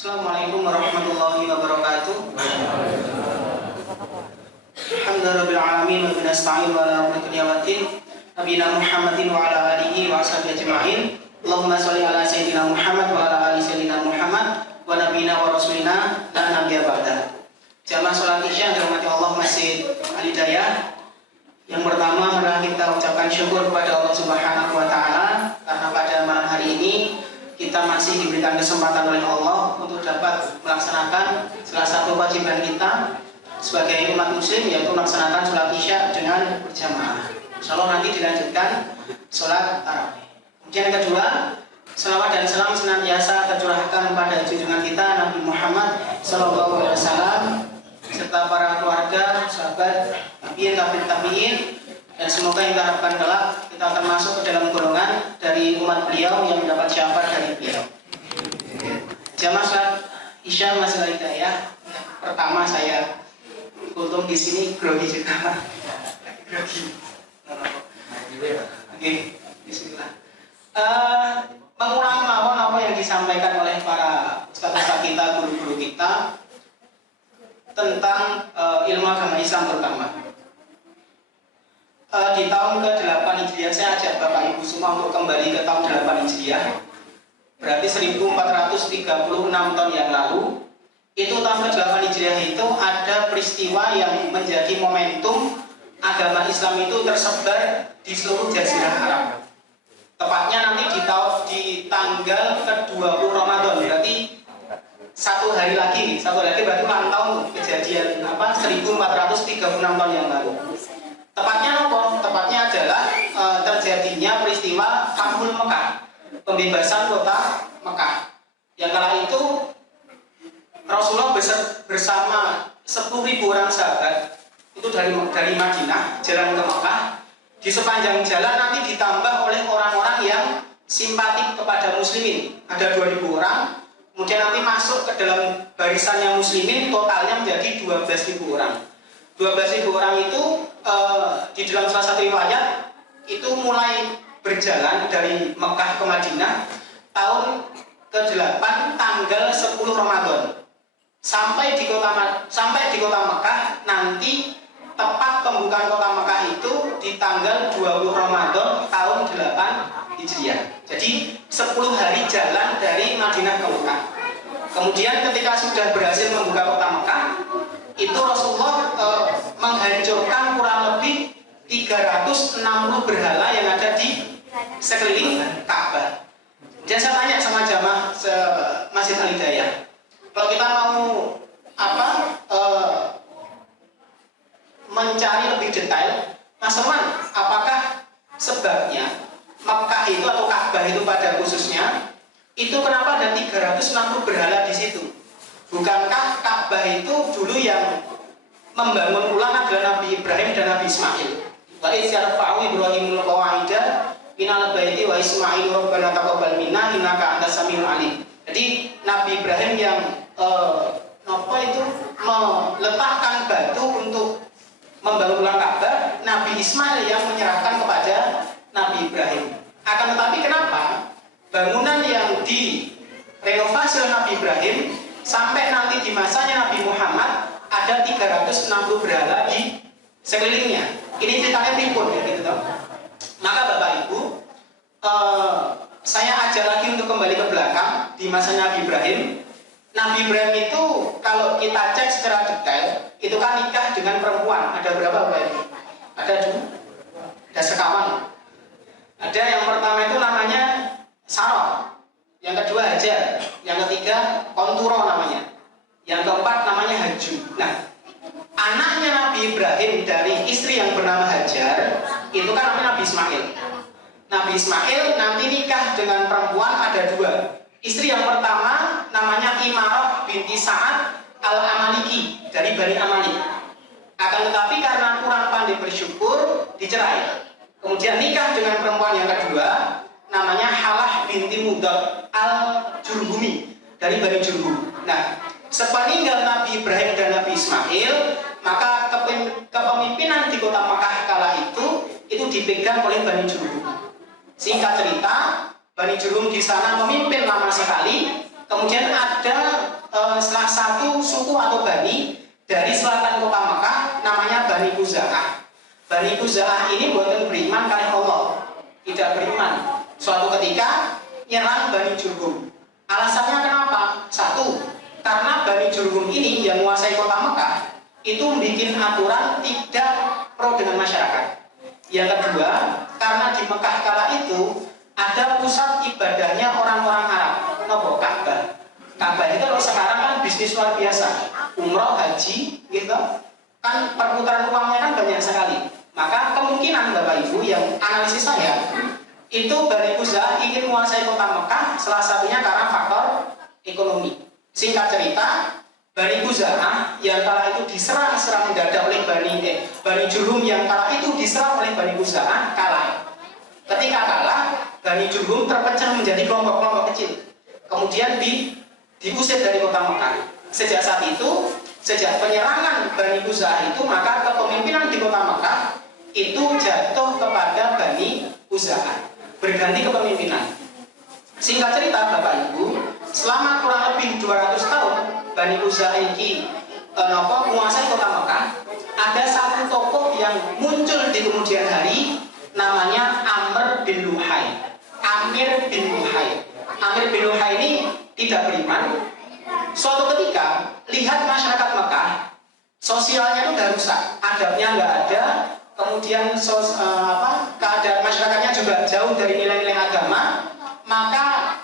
Assalamualaikum warahmatullahi wabarakatuh. Alhamdulillahirabbil alamin wa nasta'inu ala ummatil yawatin nabiyina Muhammadin wa ala alihi wa ashabihi ajma'in. Allahumma shalli ala sayyidina Muhammad wa ala ali sayyidina Muhammad wa nabiyina wa rasulina la nabiyya ba'da. Jamaah salat Isya yang dirahmati Allah Masjid Al-Hidayah. Yang pertama, mari kita ucapkan syukur kepada Allah Subhanahu wa taala karena pada malam hari ini kita masih diberikan kesempatan oleh Allah untuk dapat melaksanakan salah satu kewajiban kita sebagai umat muslim, yaitu melaksanakan sholat Isya dengan berjamaah. Insyaallah nanti dilanjutkan sholat tarawih. Kemudian yang kedua, salawat dan salam senantiasa tercurahkan pada junjungan kita Nabi Muhammad SAW serta para keluarga, sahabat, tabi'in, tabi'in, dan semoga yang kita harapkan kelak kita akan masuk ke dalam golongan dari umat beliau yang mendapat syafaat dari beliau. Jamaah salat Isya Masjid Al-Hidayah. Pertama saya kultum di sini grogi juga. Grogi. Oke, bismillah. Mengulangi mawon apa yang disampaikan oleh para ustaz-ustaz kita, guru-guru kita tentang ilmu agama Islam terutama. Di tahun ke-8 Hijriah, saya ajak Bapak Ibu semua untuk kembali ke tahun 8 Hijriah. Berarti 1436 tahun yang lalu. Itu tahun ke-8 Hijriah itu ada peristiwa yang menjadi momentum agama Islam itu tersebar di seluruh Jazirah Arab. Tepatnya nanti di tanggal ke-20 Ramadan, berarti satu hari lagi berarti ulang tahun kejadian 1436 tahun yang lalu. Tepatnya apa? Tepatnya adalah terjadinya peristiwa Fathul Mekah, pembebasan kota Mekah. Yang kala itu Rasulullah bersama 10.000 orang sahabat itu dari Madinah jalan ke Mekah. Di sepanjang jalan nanti ditambah oleh orang-orang yang simpatik kepada muslimin, ada 2.000 orang. Kemudian nanti masuk ke dalam barisannya muslimin, totalnya menjadi 12.000 orang. 12.000 orang itu di dalam salah satu riwayat itu mulai berjalan dari Mekah ke Madinah tahun ke-8 tanggal 10 Ramadan sampai di kota Mekah. Nanti tepat pembukaan kota Mekah itu di tanggal 20 Ramadan tahun 8 Hijriah. Jadi 10 hari jalan dari Madinah ke Mekah. Kemudian ketika sudah berhasil membuka kota Mekah, itu Rasulullah menghancurkan kurang lebih 360 berhala yang ada di sekeliling Ka'bah. Dan saya tanya sama jamaah Masjid Al-Hidayah, kalau kita mau mencari lebih detail, Mas Herman, apakah sebabnya Mekah itu atau Ka'bah itu pada khususnya itu kenapa ada 360 berhala di situ? Bukankah Ka'bah itu dulu yang membangun ulang adalah Nabi Ibrahim dan Nabi Ismail? Wa idz yarfa'u Ibrahimul qawa'ida minal baiti wa Ismail rabbana taqabbal minna innaka antas samiul alim. Jadi Nabi Ibrahim yang meletakkan batu untuk membangun ulang Ka'bah, Nabi Ismail yang menyerahkan kepada Nabi Ibrahim. Akan tetapi kenapa bangunan yang direnovasi oleh Nabi Ibrahim sampai nanti di masanya Nabi Muhammad ada 360 berhala di sekelilingnya? Ini ceritanya pripun ya gitu toh. Maka Bapak Ibu, saya ajak lagi untuk kembali ke belakang di masa Nabi Ibrahim. Nabi Ibrahim itu kalau kita cek secara detail, itu kan nikah dengan perempuan. Ada berapa Bapak Ibu? Ada sekawan. Ada yang pertama itu namanya Sarah, yang kedua Hajar, yang ketiga Konturo namanya, yang keempat namanya Haju. Nah, anaknya Nabi Ibrahim dari istri yang bernama Hajar itu kan namanya Nabi Ismail. Nabi Ismail nanti nikah dengan perempuan ada 2. Istri yang pertama namanya Imarah binti Sa'ad al-Amaliki dari Bani Amalik. Akan tetapi karena kurang pandai bersyukur dicerai. Kemudian nikah dengan perempuan yang kedua namanya Halah binti Mudab al-Jurhumi dari Bani Jurhum. Nah, sepeninggal Nabi Ibrahim dan Nabi Ismail, maka kepemimpinan di kota Mekah kala itu dipegang oleh Bani Jurhum. Singkat cerita, Bani Jurhum di sana memimpin lama sekali. Kemudian ada salah satu suku atau bani dari selatan kota Mekah namanya Bani Khuza'ah. Bani Khuza'ah ini bukan beriman kali Allah, tidak beriman. Suatu ketika nyerang Bani Jurhum. Alasannya kenapa? Satu, karena Bani Jurhum ini yang menguasai kota Mekah itu bikin aturan tidak pro dengan masyarakat. Yang kedua, karena di Mekah kala itu ada pusat ibadahnya orang-orang Arab, nopo Ka'bah. Ka'bah itu kalau sekarang kan bisnis luar biasa, umroh, haji, gitu, kan perputaran uangnya kan banyak sekali. Maka kemungkinan Bapak Ibu yang analisis saya itu Bani Khuza'ah ingin menguasai kota Mekah, salah satunya karena faktor ekonomi. Singkat cerita, Bani Khuza'ah yang kala itu diserang mendadak oleh Bani Jurhum yang kala itu diserang oleh Bani Khuza'ah kalah. Ketika kalah, Bani Jurhum terpecah menjadi kelompok-kelompok kecil. Kemudian diusir dari kota Mekah. Sejak saat itu, sejak penyerangan Bani Khuza'ah itu, maka kepemimpinan di kota Mekah itu jatuh kepada Bani Khuza'ah. Berganti kepemimpinan. Singkat cerita Bapak Ibu, selama kurang lebih 200 tahun Bani Khuza'ah ini menguasai kota Mekah. Ada satu tokoh yang muncul di kemudian hari, namanya Amr bin Luhai. Amir bin Luhai. Amir bin Luhai ini tidak beriman. Suatu ketika lihat masyarakat Mekah, sosialnya itu udah rusak, adabnya nggak ada, kemudian keadaan masyarakatnya juga jauh dari nilai-nilai agama, maka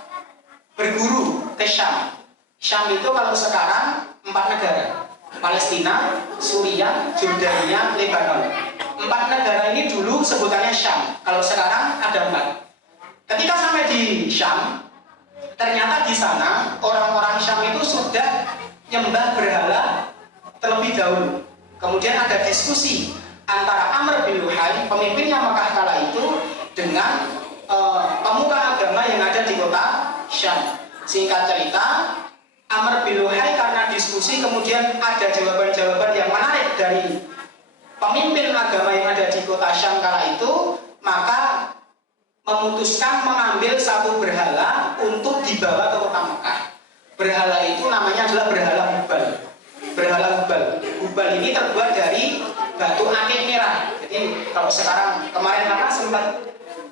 berguru ke Syam. Syam itu kalau sekarang 4 negara, Palestina, Suriah, Jordania, Lebanon. 4 negara ini dulu sebutannya Syam, kalau sekarang ada 4. Ketika sampai di Syam, ternyata di sana orang-orang Syam itu sudah nyembah berhala terlebih dahulu. Kemudian ada diskusi antara Amr bin Luhai, pemimpinnya Mekah kala itu, dengan pemuka agama yang ada di kota Syam. Singkat cerita, Amr bin Luhai karena diskusi kemudian ada jawaban-jawaban yang menarik dari pemimpin agama yang ada di kota Syam kala itu, maka memutuskan mengambil satu berhala untuk dibawa ke kota Mekah. Berhala itu namanya adalah berhala Hubal. Berhala Hubal. Hubal ini terbuat dari batu akik merah. Jadi kalau sekarang kemarin Mekah sempat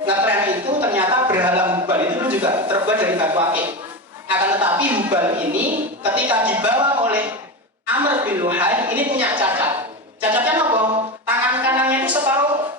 ngetren itu, ternyata berhala Hubal itu juga terbuat dari batu akik. Akan tetapi Hubal ini ketika dibawa oleh Amr bin Luhai ini punya cacat. Cacatnya apa? Tangan kanannya itu separuh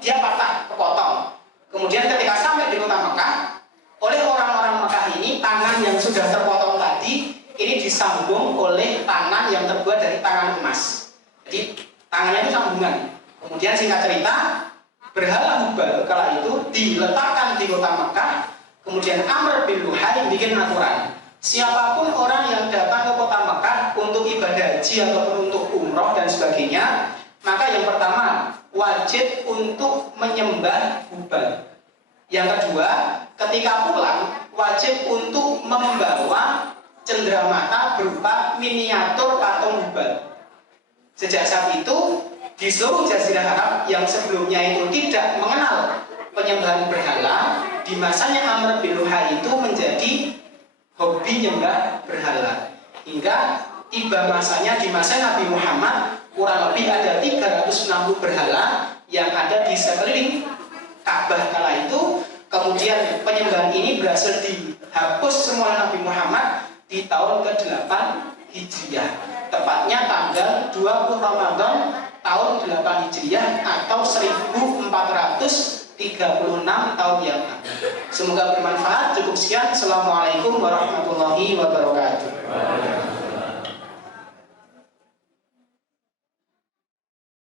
dia patah, kepotong. Kemudian ketika sampai di kota Mekah, oleh orang-orang Mekah ini, tangan yang sudah terpotong tadi ini disambung oleh tangan yang terbuat dari tangan emas. Jadi tangannya itu sambungan. Kemudian singkat cerita, berhala Hubal kala itu diletakkan di kota Mekah. Kemudian Amr bin Luhai bikin aturan, siapapun orang yang datang ke kota Mekah untuk ibadah haji ataupun untuk umroh dan sebagainya, maka yang pertama wajib untuk menyembah Hubal. Yang kedua, ketika pulang wajib untuk membawa cenderamata berupa miniatur patung Hubal. Sejak saat itu di seluruh Jazirah Arab yang sebelumnya itu tidak mengenal penyembahan berhala, di masanya Amr bin Luhai itu menjadi hobi nyembah berhala. Hingga tiba masanya di masa Nabi Muhammad, kurang lebih ada 360 berhala yang ada di sekeliling Ka'bah kala itu. Kemudian penyembahan ini berhasil dihapus semua Nabi Muhammad di tahun ke-8 Hijriah. Tepatnya tanggal 20 Ramadan tahun 8 Hijriah atau 1436 tahun yang lalu. Semoga bermanfaat. Cukup sekian. Assalamualaikum warahmatullahi wabarakatuh.